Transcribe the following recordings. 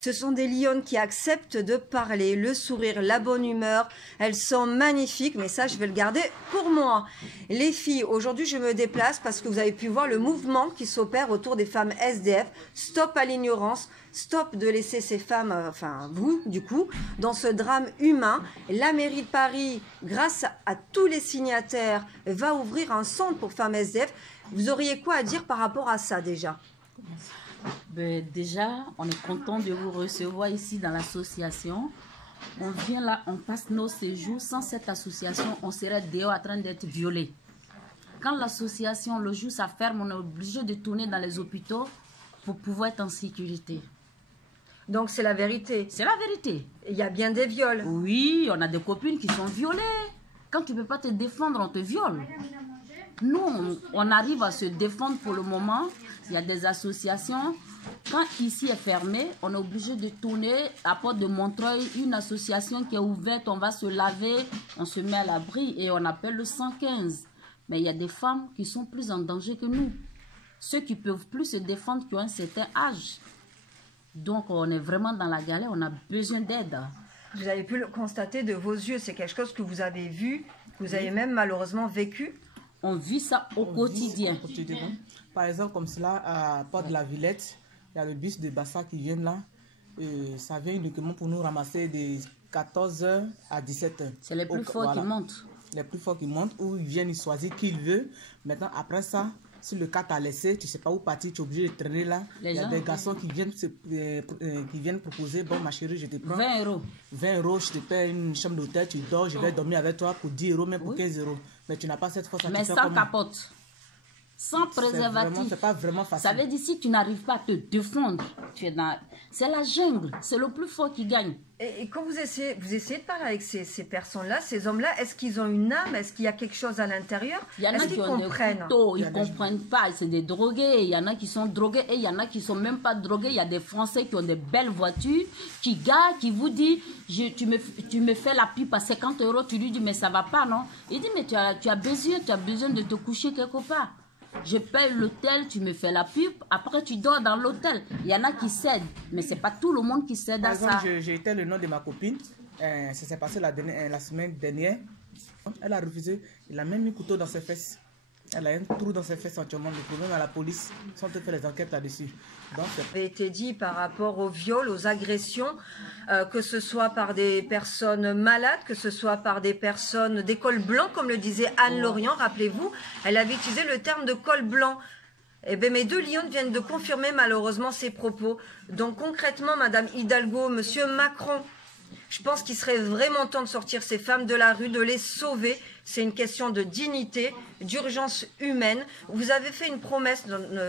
Ce sont des lionnes qui acceptent de parler, le sourire, la bonne humeur. Elles sont magnifiques, mais ça, je vais le garder pour moi. Les filles, aujourd'hui, je me déplace parce que vous avez pu voir le mouvement qui s'opère autour des femmes SDF. Stop à l'ignorance, stop de laisser ces femmes, enfin vous, du coup, dans ce drame humain. La mairie de Paris, grâce à tous les signataires, va ouvrir un centre pour femmes SDF. Vous auriez quoi à dire par rapport à ça déjà ? Ben, déjà, on est content de vous recevoir ici dans l'association. On vient là, on passe nos séjours. Sans cette association, on serait dehors en train d'être violés. Quand l'association, le jour ça ferme, on est obligé de tourner dans les hôpitaux pour pouvoir être en sécurité. Donc c'est la vérité. C'est la vérité. Il y a bien des viols. Oui, on a des copines qui sont violées. Quand tu ne peux pas te défendre, on te viole. Nous, on arrive à se défendre pour le moment. Il y a des associations. Quand ici est fermé, on est obligé de tourner à Porte de Montreuil, une association qui est ouverte, on va se laver, on se met à l'abri et on appelle le 115. Mais il y a des femmes qui sont plus en danger que nous. Ceux qui ne peuvent plus se défendre, qui ont un certain âge. Donc on est vraiment dans la galère, on a besoin d'aide. Vous avez pu le constater de vos yeux, c'est quelque chose que vous avez vu, que vous avez même malheureusement vécu. On vit ça au quotidien. Par exemple, comme cela, à Porte de la Villette, il y a le bus de Bassa qui vient là. Ça vient uniquement pour nous ramasser de 14h à 17h. C'est les plus forts qui montent. Les plus forts qui montent, où ils viennent, ils choisissent qui ils veulent. Maintenant, après ça, si le cas t'a laissé, tu ne sais pas où partir, tu es obligé de traîner là. Il y a des garçons qui viennent proposer, bon ma chérie, je te prends 20 €. 20 €, je te paie une chambre d'hôtel, tu dors, je vais dormir avec toi pour 10 €, même pour 15 €. Mais tu n'as pas cette force à mais sans capote, sans préservatif. C'est pas vraiment facile. Ça veut dire si tu n'arrives pas à te défendre, c'est la jungle, c'est le plus fort qui gagne. Et quand vous essayez de parler avec ces personnes-là, ces hommes-là, est-ce qu'ils ont une âme? Est-ce qu'il y a quelque chose à l'intérieur? Il y en a qui ont des couteaux, ils ne comprennent pas, c'est des drogués. Il y en a qui sont drogués et il y en a qui ne sont même pas drogués. Il y a des Français qui ont des belles voitures, qui garent, qui vous disent, tu me fais la pipe à 50 €, tu lui dis, mais ça ne va pas, non? Il dit, mais tu as besoin de te coucher quelque part. Je paye l'hôtel, tu me fais la pipe, après tu dors dans l'hôtel. Il y en a qui cèdent, mais ce n'est pas tout le monde qui cède à ça. Par exemple, j'ai été le nom de ma copine, ça s'est passé la semaine dernière. Elle a refusé, il a même mis un couteau dans ses fesses. Elle a un trou dans ses fesses entièrement. Le problème à la police, ils ont fait les enquêtes là-dessus. Ça avait été dit par rapport aux viols, aux agressions, que ce soit par des personnes malades, que ce soit par des personnes des cols blancs, comme le disait Anne Lorient, rappelez-vous, elle avait utilisé le terme de col blanc. Eh bien, mes deux lions viennent de confirmer malheureusement ces propos. Donc concrètement, Madame Hidalgo, Monsieur Macron, je pense qu'il serait vraiment temps de sortir ces femmes de la rue, de les sauver. C'est une question de dignité, d'urgence humaine. Vous avez fait une promesse,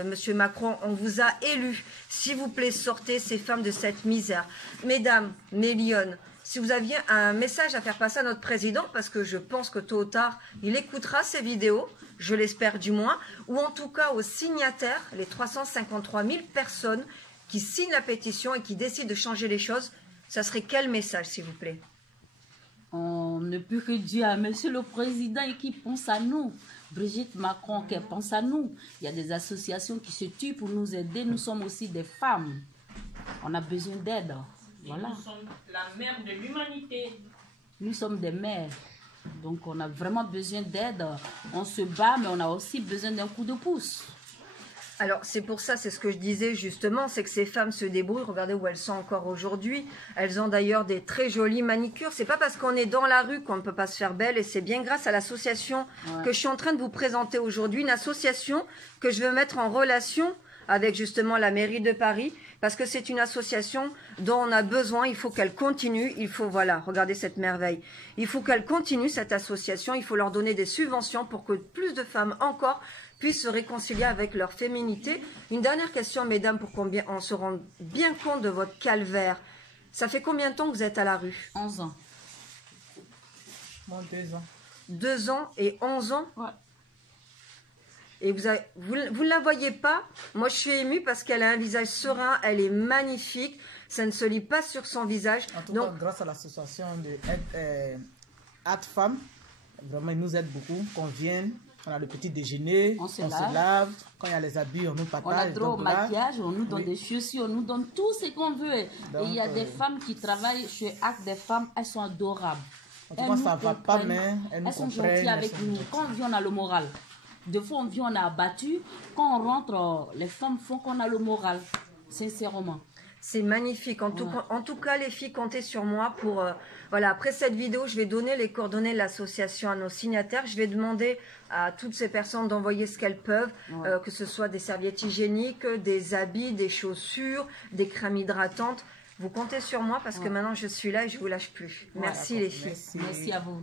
Monsieur Macron, on vous a élu. S'il vous plaît, sortez ces femmes de cette misère. Mesdames, mes lionnes, si vous aviez un message à faire passer à notre président, parce que je pense que tôt ou tard, il écoutera ces vidéos, je l'espère du moins, ou en tout cas aux signataires, les 353 000 personnes qui signent la pétition et qui décident de changer les choses, ça serait quel message, s'il vous plaît? On ne peut que dire à Monsieur le Président qui pense à nous. Brigitte Macron qui pense à nous. Il y a des associations qui se tuent pour nous aider. Nous sommes aussi des femmes. On a besoin d'aide. Voilà. Nous sommes la mère de l'humanité. Nous sommes des mères. Donc on a vraiment besoin d'aide. On se bat, mais on a aussi besoin d'un coup de pouce. Alors, c'est pour ça, c'est ce que je disais justement, c'est que ces femmes se débrouillent. Regardez où elles sont encore aujourd'hui. Elles ont d'ailleurs des très jolies manicures. C'est pas parce qu'on est dans la rue qu'on ne peut pas se faire belle. Et c'est bien grâce à l'association que je suis en train de vous présenter aujourd'hui. Une association que je veux mettre en relation avec justement la mairie de Paris. Parce que c'est une association dont on a besoin. Il faut qu'elle continue. Il faut, voilà, regardez cette merveille. Il faut qu'elle continue, cette association. Il faut leur donner des subventions pour que plus de femmes encore puissent se réconcilier avec leur féminité. Une dernière question, mesdames, pour qu'on se rende bien compte de votre calvaire. Ça fait combien de temps que vous êtes à la rue? 11 ans. Moi, 2 ans. 2 ans et 11 ans? Ouais. Et vous ne la voyez pas? Moi, je suis émue parce qu'elle a un visage serein, elle est magnifique. Ça ne se lit pas sur son visage. En tout cas, grâce à l'association de Aide Femmes, vraiment, ils nous aident beaucoup, qu'on vienne, On a le petit déjeuner, On se lave. Quand il y a les habits, on nous partage. On a droit au Donc là, maquillage, on nous donne oui. des chaussures, on nous donne tout ce qu'on veut. Et il y a des femmes qui travaillent chez Acte des femmes, elles sont adorables. En tout cas, ça ne va pas, mais elles sont comprennent. gentilles avec nous. Quand on vient, on a le moral. Des fois, on vient, on est abattu. Quand on rentre, les femmes font qu'on a le moral, sincèrement. C'est magnifique. En tout cas, les filles, comptez sur moi pour... voilà, après cette vidéo, je vais donner les coordonnées de l'association à nos signataires. Je vais demander à toutes ces personnes d'envoyer ce qu'elles peuvent, que ce soit des serviettes hygiéniques, des habits, des chaussures, des crèmes hydratantes. Vous comptez sur moi parce que maintenant, je suis là et je ne vous lâche plus. Merci les filles. Merci à vous.